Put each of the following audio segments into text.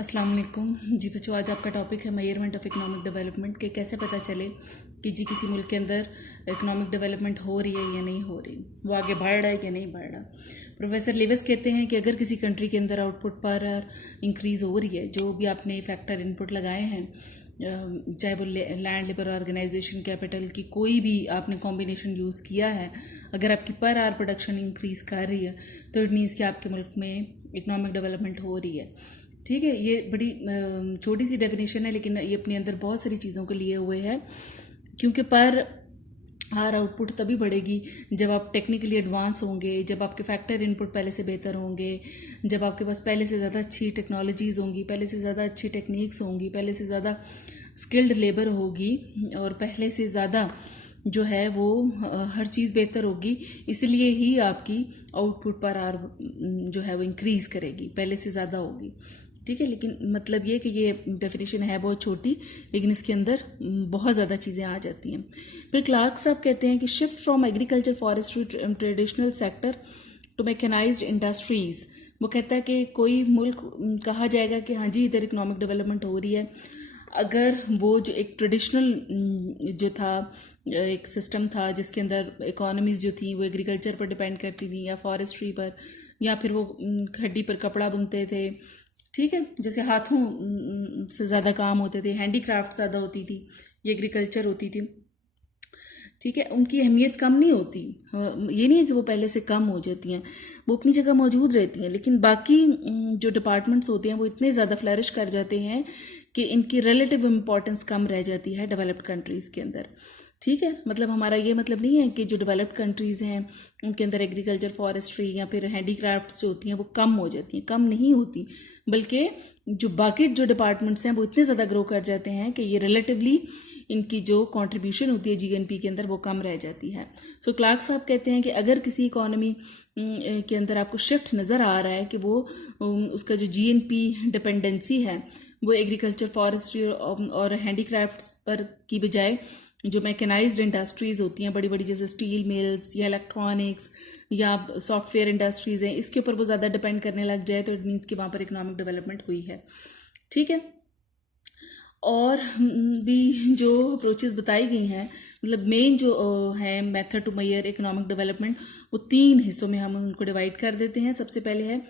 अस्सलाम वालेकुम जी बच्चों। आज आपका टॉपिक है मेजरमेंट ऑफ इकोनॉमिक डेवलपमेंट के कैसे पता चले कि जी किसी मुल्क के अंदर इकोनॉमिक डेवलपमेंट हो रही है या नहीं हो रही, वो आगे बढ़ रहा है या नहीं बढ़ रहा। प्रोफेसर लिविस कहते हैं कि अगर किसी कंट्री के अंदर आउटपुट पर इंक्रीज़ हो रही है, जो भी आपने फैक्टर इनपुट लगाए हैं, चाहे वो लैंड लेबर ऑर्गेनाइजेशन कैपिटल की कोई भी आपने कॉम्बिनेशन यूज़ किया है, अगर आपकी पर आर प्रोडक्शन इंक्रीज़ कर रही है तो इट मीन्स कि आपके मुल्क में इकोनॉमिक डेवलपमेंट हो रही है। ठीक है, ये बड़ी छोटी सी डेफिनेशन है, लेकिन ये अपने अंदर बहुत सारी चीज़ों को लिए हुए है। क्योंकि पर हर आउटपुट तभी बढ़ेगी जब आप टेक्निकली एडवांस होंगे, जब आपके फैक्टर इनपुट पहले से बेहतर होंगे, जब आपके पास पहले से ज़्यादा अच्छी टेक्नोलॉजीज़ होंगी, पहले से ज़्यादा अच्छी टेक्निक्स होंगी, पहले से ज़्यादा स्किल्ड लेबर होगी और पहले से ज़्यादा जो है वो हर चीज़ बेहतर होगी। इसलिए ही आपकी आउटपुट पर आर जो है वो इंक्रीज़ करेगी, पहले से ज़्यादा होगी। ठीक है, लेकिन मतलब ये कि ये डेफिनेशन है बहुत छोटी, लेकिन इसके अंदर बहुत ज़्यादा चीज़ें आ जाती हैं। फिर क्लार्क साहब कहते हैं कि shift from agriculture forestry traditional sector to mechanised industries. वो कहता है कि कोई मुल्क कहा जाएगा कि हाँ जी इधर इकोनॉमिक डेवलपमेंट हो रही है अगर वो जो एक ट्रेडिशनल जो था, एक सिस्टम था जिसके अंदर इकोनॉमीज़ जो थी वो एग्रीकल्चर पर डिपेंड करती थी या फॉरेस्ट्री पर, या फिर वो खड्डी पर कपड़ा बुनते थे। ठीक है, जैसे हाथों से ज़्यादा काम होते थे, हैंडीक्राफ्ट ज़्यादा होती थी, ये एग्रीकल्चर होती थी। ठीक है, उनकी अहमियत कम नहीं होती, ये नहीं है कि वो पहले से कम हो जाती हैं, वो अपनी जगह मौजूद रहती हैं, लेकिन बाकी जो डिपार्टमेंट्स होते हैं वो इतने ज़्यादा फ्लरिश कर जाते हैं कि इनकी रिलेटिव इम्पोर्टेंस कम रह जाती है डेवलप्ड कंट्रीज़ के अंदर। ठीक है, मतलब हमारा ये मतलब नहीं है कि जो डेवलप्ड कंट्रीज़ हैं उनके अंदर एग्रीकल्चर, फॉरेस्ट्री या फिर हैंडीक्राफ्ट्स जो होती हैं वो कम हो जाती हैं, कम नहीं होती, बल्कि जो बाकी जो डिपार्टमेंट्स हैं वो इतने ज़्यादा ग्रो कर जाते हैं कि ये रिलेटिवली इनकी जो कंट्रीब्यूशन होती है जीएनपी के अंदर वो कम रह जाती है। सो क्लार्क साहब कहते हैं कि अगर किसी इकोनॉमी के अंदर आपको शिफ्ट नज़र आ रहा है कि वो उसका जो जीएनपी डिपेंडेंसी है वो एग्रीकल्चर, फॉरेस्ट्री और हैंडीक्राफ्ट्स पर की बजाय जो मैकेनाइज्ड इंडस्ट्रीज़ होती हैं बड़ी बड़ी, जैसे स्टील मिल्स या इलेक्ट्रॉनिक्स या सॉफ्टवेयर इंडस्ट्रीज़ हैं, इसके ऊपर वो ज़्यादा डिपेंड करने लग जाए तो इट मीन्स कि वहाँ पर इकोनॉमिक डेवलपमेंट हुई है। ठीक है, और भी जो अप्रोचेस बताई गई हैं, मतलब मेन जो है method to measure economic development, वो 3 हिस्सों में हम उनको डिवाइड कर देते हैं। सबसे पहले है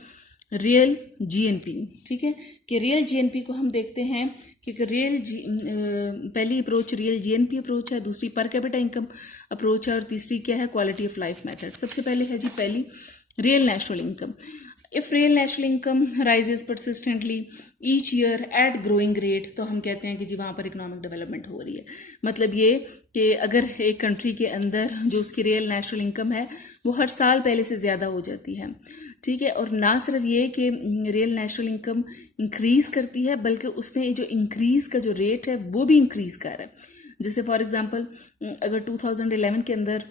रियल जीएनपी। ठीक है, कि रियल जीएनपी को हम देखते हैं कि पहली अप्रोच रियल जीएनपी अप्रोच है, दूसरी पर कैपिटा इनकम अप्रोच है और तीसरी क्या है, क्वालिटी ऑफ लाइफ मेथड। सबसे पहले है जी पहली real national income. If real national income rises persistently each year at growing rate, तो हम कहते हैं कि जी वहाँ पर इकोनॉमिक डेवलपमेंट हो रही है। मतलब ये कि अगर एक कंट्री के अंदर जो उसकी रियल नेशनल इनकम है वो हर साल पहले से ज़्यादा हो जाती है। ठीक है, और ना सिर्फ ये कि रियल नेशनल इनकम इंक्रीज़ करती है, बल्कि उसमें जो इंक्रीज़ का जो रेट है वो भी इंक्रीज़ कर रहा है। जैसे फॉर एग्ज़ाम्पल अगर 2011 के अंदर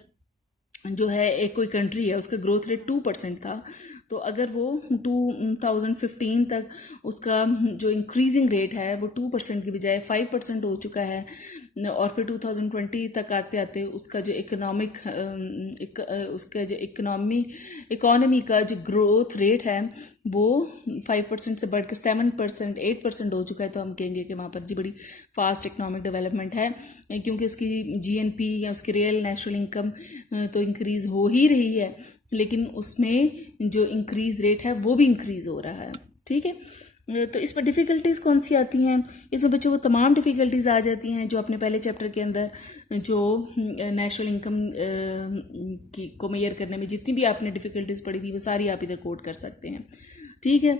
जो है एक कोई कंट्री है उसका ग्रोथ रेट 2% था, तो अगर वो 2015 तक उसका जो इंक्रीजिंग रेट है वो 2% की बजाय 5% हो चुका है, और फिर 2020 तक आते आते उसका जो उसका जो इकोनॉमी का जो ग्रोथ रेट है वो 5% से बढ़कर 7%, 8% हो चुका है। तो हम कहेंगे कि वहाँ पर जी बड़ी फास्ट इकोनॉमिक डेवलपमेंट है, क्योंकि उसकी जीएनपी या उसकी रियल नेशनल इनकम तो इंक्रीज़ हो ही रही है, लेकिन उसमें जो इंक्रीज़ रेट है वो भी इंक्रीज़ हो रहा है। ठीक है, तो इस पर डिफ़िकल्टीज़ कौन सी आती हैं? इसमें बच्चों वो तमाम डिफ़िकल्टीज़ आ जाती हैं जो अपने पहले चैप्टर के अंदर जो नेशनल इनकम की को मेजर करने में जितनी भी आपने डिफ़िकल्टीज़ पढ़ी थी वो सारी आप इधर कोट कर सकते हैं। ठीक है,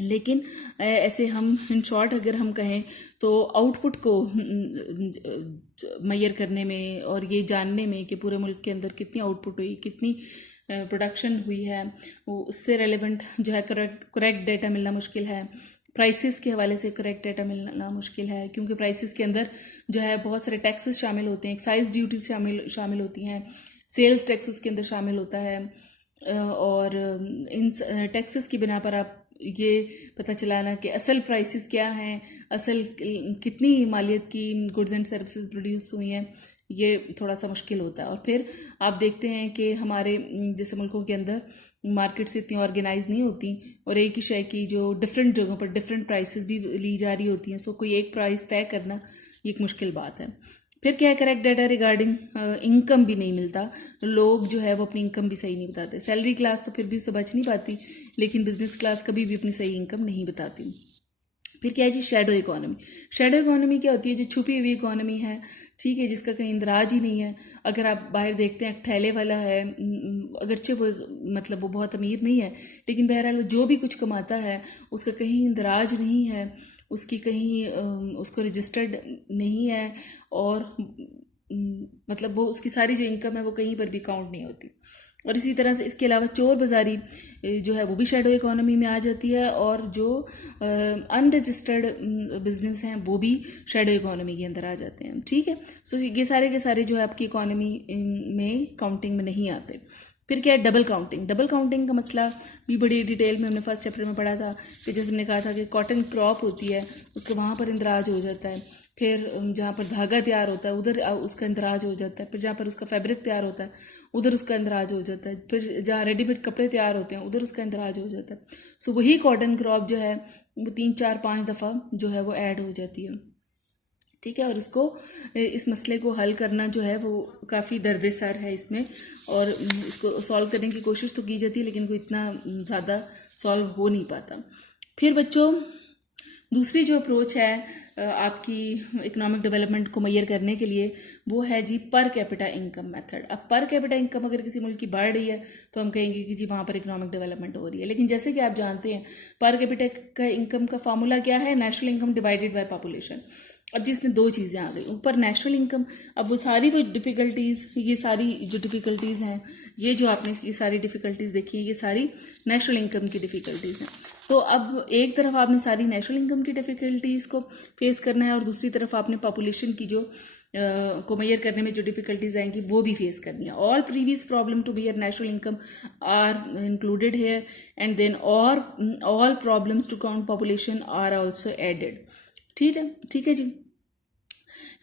लेकिन ऐसे हम इन शॉर्ट अगर हम कहें तो आउटपुट को मेजर करने में और ये जानने में कि पूरे मुल्क के अंदर कितनी आउटपुट हुई, कितनी प्रोडक्शन हुई है, वो उससे रेलेवेंट जो है करेक्ट डेटा मिलना मुश्किल है। प्राइसेस के हवाले से करेक्ट डेटा मिलना मुश्किल है, क्योंकि प्राइसेस के अंदर जो है बहुत सारे टैक्सेस शामिल होते हैं, एक्साइज ड्यूटीज शामिल होती हैं, सेल्स टैक्स उसके अंदर शामिल होता है, और इन टैक्सेस की बिना पर आप ये पता चलाना कि असल प्राइसेस क्या हैं, असल कितनी मालियत की गुड्स एंड सर्विसेज प्रोड्यूस हुई हैं, ये थोड़ा सा मुश्किल होता है। और फिर आप देखते हैं कि हमारे जैसे मुल्कों के अंदर मार्केट्स इतनी ऑर्गेनाइज नहीं होती और एक ही शय की जो डिफरेंट जगहों पर डिफरेंट प्राइसेस भी ली जा रही होती हैं। सो कोई एक प्राइस तय करना ये एक मुश्किल बात है। फिर क्या है, करेक्ट डाटा रिगार्डिंग इनकम भी नहीं मिलता। लोग जो है वो अपनी इनकम भी सही नहीं बताते। सैलरी क्लास तो फिर भी उससे बच नहीं पाती, लेकिन बिजनेस क्लास कभी भी अपनी सही इनकम नहीं बताती। फिर क्या है जी, शैडो इकोनॉमी। शैडो इकोनॉमी क्या होती है, जो छुपी हुई इकोनॉमी है, ठीक है, जिसका कहीं इंदराज ही नहीं है। अगर आप बाहर देखते हैं ठेले वाला है, अगरचे वो मतलब वो बहुत अमीर नहीं है, लेकिन बहरहाल वो जो भी कुछ कमाता है उसका कहीं इंदराज नहीं है, उसकी कहीं उसको रजिस्टर्ड नहीं है, और मतलब वो उसकी सारी जो इनकम है वो कहीं पर भी काउंट नहीं होती। और इसी तरह से इसके अलावा चोर बाज़ारी जो है वो भी शैडो इकोनॉमी में आ जाती है, और जो अनरजिस्टर्ड बिजनेस हैं वो भी शैडो इकोनॉमी के अंदर आ जाते हैं। ठीक है, सो ये सारे के सारे जो है आपकी इकोनॉमी में काउंटिंग में नहीं आते। फिर क्या है, डबल काउंटिंग। डबल काउंटिंग का मसला भी बड़ी डिटेल में हमने फर्स्ट चैप्टर में पढ़ा था कि जैसे हमने कहा था कि कॉटन क्रॉप होती है उसको वहाँ पर इंदराज हो जाता है, फिर जहाँ पर धागा तैयार होता है उधर उसका इंदराज हो जाता है, फिर जहाँ पर उसका फैब्रिक तैयार होता है उधर उसका इंदराज हो जाता है, फिर जहाँ रेडीमेड कपड़े तैयार होते हैं उधर उसका इंदराज हो जाता है। सो वही कॉटन क्रॉप जो है वो 3 4 5 दफ़ा जो है वो ऐड हो जाती है। ठीक है, और इसको इस मसले को हल करना जो है वो काफ़ी दर्द-ए-सर है इसमें, और इसको सॉल्व करने की कोशिश तो की जाती है लेकिन कोई इतना ज़्यादा सॉल्व हो नहीं पाता। फिर बच्चों दूसरी जो अप्रोच है आपकी इकोनॉमिक डेवलपमेंट को मैयर करने के लिए, वो है जी पर कैपिटा इनकम मेथड। अब पर कैपिटा इनकम अगर किसी मुल्क की बढ़ रही है तो हम कहेंगे कि जी वहाँ पर इकोनॉमिक डेवलपमेंट हो रही है। लेकिन जैसे कि आप जानते हैं पर कैपिटा का इनकम का फार्मूला क्या है, national income divided by population. अब जिसमें 2 चीज़ें आ गई, ऊपर नेशनल इनकम, अब वो सारी वो डिफ़िकल्टीज़, ये सारी जो डिफ़िकल्टीज़ हैं, ये जो आपने ये सारी डिफ़िकल्टीज़ देखी हैं, ये सारी नेशनल इनकम की डिफ़िकल्टीज़ हैं। तो अब एक तरफ आपने सारी नेशनल इनकम की डिफ़िकल्टीज़ को फेस करना है, और दूसरी तरफ आपने पॉपुलेशन की जो को मैयर करने में जो डिफ़िकल्टीज आएंगी वो भी फेस करनी है। All previous problem to bear national income are included here, and then all problems to count population are also added. ठीक है जी।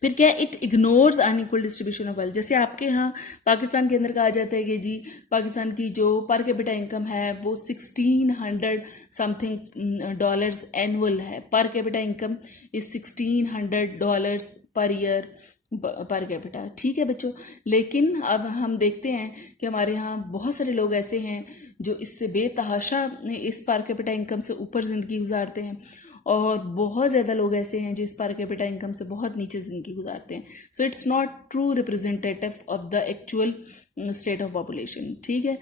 फिर क्या है, it ignores unequal distribution of wealth. जैसे आपके यहाँ पाकिस्तान के अंदर कहा जाता है कि जी पाकिस्तान की जो पर कैपिटा इनकम है वो 1600 समथिंग डॉलर्स एनुअल है। पर capita income is $1600 per year per capita. ठीक है बच्चों, लेकिन अब हम देखते हैं कि हमारे यहाँ बहुत सारे लोग ऐसे हैं जो इससे बेतहाशा इस पर कैपिटा इनकम से ऊपर ज़िंदगी गुजारते हैं, और बहुत ज़्यादा लोग ऐसे हैं जो इस पर कैपिटा इनकम से बहुत नीचे ज़िंदगी गुजारते हैं। So it's not true representative of the actual state of population. ठीक है,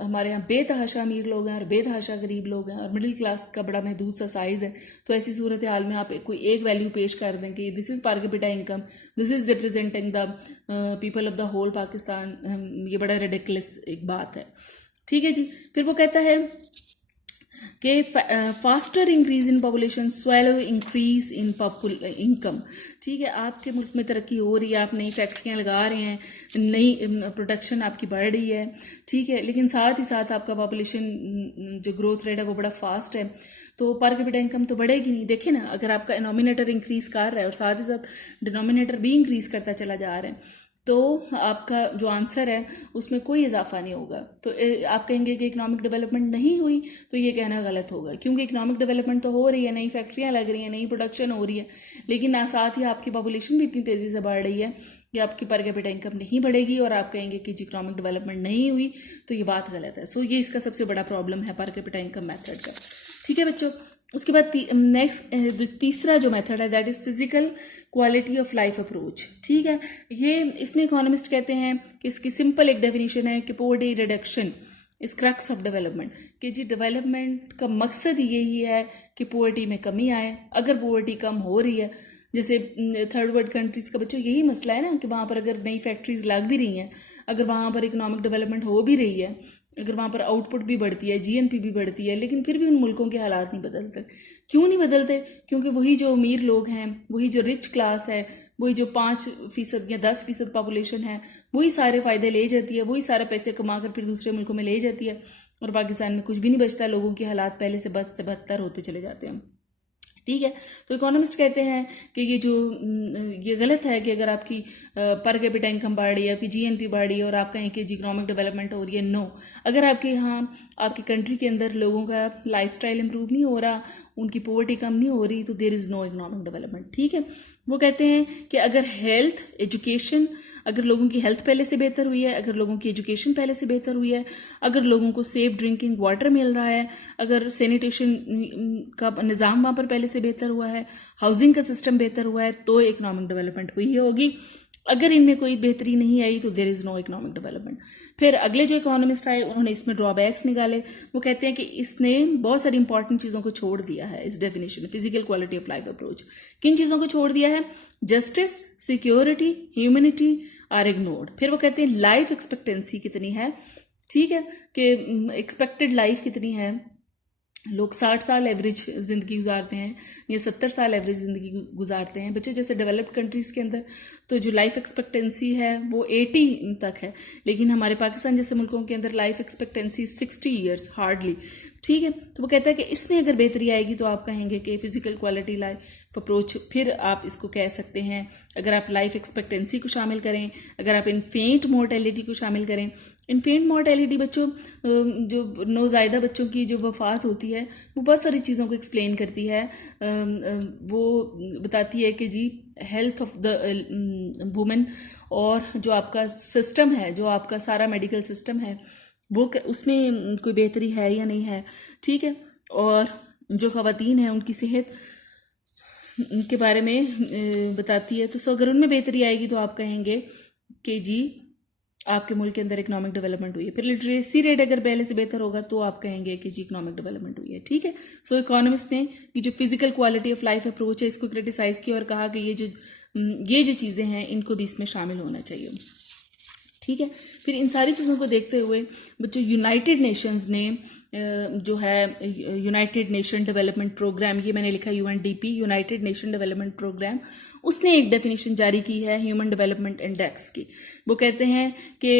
हमारे यहाँ बेतहाशा अमीर लोग हैं और बेतहाशा गरीब लोग हैं, और मिडिल क्लास का बड़ा महदूद सा साइज़ है। तो ऐसी सूरत हाल में आप कोई एक वैल्यू पेश कर दें कि this is per capita income, this is representing the people of the whole Pakistan, ये बड़ा रिडिकुलस एक बात है। ठीक है जी। फिर वो कहता है कि faster increase in population swallow increase in income. ठीक है, आपके मुल्क में तरक्की हो रही है, आप नई फैक्ट्रियाँ लगा रहे हैं, नई प्रोडक्शन आपकी बढ़ रही है, ठीक है, लेकिन साथ ही साथ आपका पॉपुलेशन जो ग्रोथ रेट है वो बड़ा फास्ट है, तो पर कैपिटा इनकम तो बढ़ेगी नहीं। देखिए ना, अगर आपका इनोमिनेटर इंक्रीज़ कर रहा है और साथ ही साथ डिनोमिनेटर भी इंक्रीज़ करता चला जा रहा है, तो आपका जो आंसर है उसमें कोई इजाफा नहीं होगा। तो आप कहेंगे कि इकोनॉमिक डेवलपमेंट नहीं हुई, तो ये कहना गलत होगा, क्योंकि इकोनॉमिक डेवलपमेंट तो हो रही है, नई फैक्ट्रियाँ लग रही हैं, नई प्रोडक्शन हो रही है, लेकिन साथ ही आपकी पॉपुलेशन भी इतनी तेज़ी से बढ़ रही है कि आपकी पर कैपिटा इनकम नहीं बढ़ेगी, और आप कहेंगे कि इकोनॉमिक डेवलपमेंट नहीं हुई, तो ये बात गलत है। सो ये इसका सबसे बड़ा प्रॉब्लम है पर कैपिटा इनकम मेथड का। ठीक है बच्चों, उसके बाद नेक्स्ट तीसरा जो मेथड है that is physical quality of life approach. ठीक है, ये इसमें इकोनॉमिस्ट कहते हैं कि इसकी सिंपल एक डेफिनेशन है कि पॉवर्टी रिडक्शन इस क्रक्स ऑफ डेवलपमेंट, कि जी डेवलपमेंट का मकसद यही है कि पॉवर्टी में कमी आए। अगर पॉवर्टी कम हो रही है, जैसे थर्ड वर्ल्ड कंट्रीज़ का बच्चों यही मसला है ना कि वहाँ पर अगर नई फैक्ट्रीज लग भी रही हैं, अगर वहाँ पर इकोनॉमिक डेवलपमेंट हो भी रही है, अगर वहाँ पर आउटपुट भी बढ़ती है, जीएनपी भी बढ़ती है, लेकिन फिर भी उन मुल्कों के हालात नहीं बदलते। क्यों नहीं बदलते? क्योंकि वही जो अमीर लोग हैं, वही जो रिच क्लास है, वही जो 5% या 10% पॉपुलेशन है, वही सारे फ़ायदे ले जाती है, वही सारे पैसे कमा कर फिर दूसरे मुल्कों में ले जाती है, और पाकिस्तान में कुछ भी नहीं बचता। लोगों के हालात पहले से बदतर होते चले जाते हैं। ठीक है। तो इकोनॉमिस्ट कहते हैं कि ये गलत है कि अगर आपकी पर कैपिटा इनकम बढ़ रही है, आपकी जीएनपी बढ़ रही है और आप कहें कि जी इकोनॉमिक डेवलपमेंट हो रही है। नो, अगर आपके यहाँ आपकी कंट्री के अंदर लोगों का लाइफस्टाइल इंप्रूव नहीं हो रहा, उनकी पॉवर्टी कम नहीं हो रही, तो there is no economic development. ठीक है। वो कहते हैं कि अगर हेल्थ, एजुकेशन, अगर लोगों की हेल्थ पहले से बेहतर हुई है, अगर लोगों की एजुकेशन पहले से बेहतर हुई है, अगर लोगों को सेफ ड्रिंकिंग वाटर मिल रहा है, अगर सैनिटेशन का निज़ाम वहाँ पर पहले से बेहतर हुआ है, हाउसिंग का सिस्टम बेहतर हुआ है, तो इकोनॉमिक डेवलपमेंट हुई होगी। अगर इनमें कोई बेहतरी नहीं आई तो there is no economic development. फिर अगले जो इकोनॉमिस्ट आए उन्होंने इसमें ड्रॉबैक्स निकाले। वो कहते हैं कि इसने बहुत सारी इंपॉर्टेंट चीज़ों को छोड़ दिया है इस definition, physical quality of life approach. किन चीज़ों को छोड़ दिया है? Justice, security, humanity are ignored. फिर वो कहते हैं लाइफ एक्सपेक्टेंसी कितनी है, ठीक है, कि एक्सपेक्टेड लाइफ कितनी है। लोग 60 साल एवरेज ज़िंदगी गुजारते हैं या 70 साल एवरेज ज़िंदगी गुजारते हैं बच्चे, जैसे डेवलप्ड कंट्रीज़ के अंदर तो जो लाइफ एक्सपेक्टेंसी है वो 80 तक है, लेकिन हमारे पाकिस्तान जैसे मुल्कों के अंदर लाइफ एक्सपेक्टेंसी 60 ईयर्स हार्डली। ठीक है। तो वो कहता है कि इसमें अगर बेहतरी आएगी तो आप कहेंगे कि फिजिकल क्वालिटी लाइफ अप्रोच। फिर आप इसको कह सकते हैं अगर आप लाइफ एक्सपेक्टेंसी को शामिल करें, अगर आप इन्फेंट मोर्टेलिटी को शामिल करें। इन्फेंट मोर्टेलिटी बच्चों, जो नौज़ायदा बच्चों की जो वफ़ात होती है वो बहुत सारी चीज़ों को एक्सप्लेन करती है। वो बताती है कि जी हेल्थ ऑफ द वुमेन और जो आपका सिस्टम है, जो आपका सारा मेडिकल सिस्टम है वो उसमें कोई बेहतरी है या नहीं है। ठीक है। और जो ख़वातीन हैं उनकी सेहत के बारे में बताती है। तो अगर उनमें बेहतरी आएगी तो आप कहेंगे कि जी आपके मुल्क के अंदर इकोनॉमिक डेवलपमेंट हुई है। फिर लिटरेसी रेट अगर पहले से बेहतर होगा तो आप कहेंगे कि जी इकोनॉमिक डेवलपमेंट हुई है। ठीक है। सो इकोनॉमिस्ट ने कि जो physical quality of life approach है इसको क्रिटिसाइज़ किया और कहा कि ये जो चीज़ें हैं इनको भी इसमें शामिल होना चाहिए। ठीक है। फिर इन सारी चीज़ों को देखते हुए बच्चों यूनाइटेड नेशंस ने जो है यूनाइटेड नेशन डेवलपमेंट प्रोग्राम, ये मैंने लिखा UNDP, United Nation development programme, उसने एक डेफिनेशन जारी की है ह्यूमन डेवलपमेंट इंडेक्स की। वो कहते हैं कि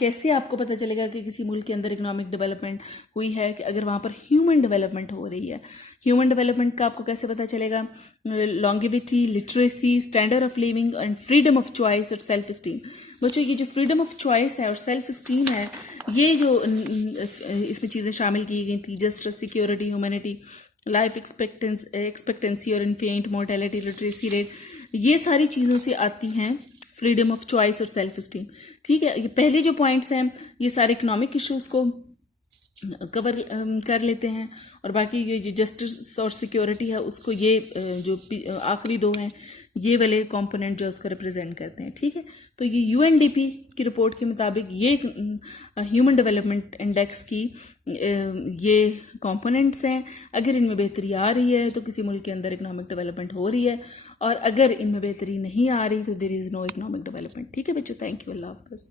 कैसे आपको पता चलेगा कि किसी मुल्क के अंदर इकोनॉमिक डेवलपमेंट हुई है कि अगर वहाँ पर ह्यूमन डेवलपमेंट हो रही है। ह्यूमन डेवलपमेंट का आपको कैसे पता चलेगा? Longevity, literacy, standard of living and freedom of choice और सेल्फ इस्टीम। बच्चों ये जो फ्रीडम ऑफ चॉइस है और सेल्फ इस्टीम है, ये जो इसमें चीज़ें शामिल की गई थी, justice, security, humanity, life expectancy और इन्फेंट मोर्टेलिटी, लिटरेसी रेट, ये सारी चीज़ों से आती हैं फ्रीडम ऑफ चॉइस और सेल्फ इस्टीम। ठीक है। ये पहले जो पॉइंट्स हैं ये सारे इकोनॉमिक इश्यूज़ को कवर कर लेते हैं और बाकी ये जो जस्टिस और सिक्योरिटी है उसको ये जो आखिरी दो हैं ये वाले कंपोनेंट जो उसको रिप्रेजेंट करते हैं। ठीक है। तो ये यूएनडीपी की रिपोर्ट के मुताबिक ये ह्यूमन डेवलपमेंट इंडेक्स की ये कंपोनेंट्स हैं। अगर इनमें बेहतरी आ रही है तो किसी मुल्क के अंदर इकोनॉमिक डेवलपमेंट हो रही है, और अगर इनमें बेहतरी नहीं आ रही तो there is no economic development. ठीक है बच्चों, थैंक यू, अल्लाह हाफ़िज़।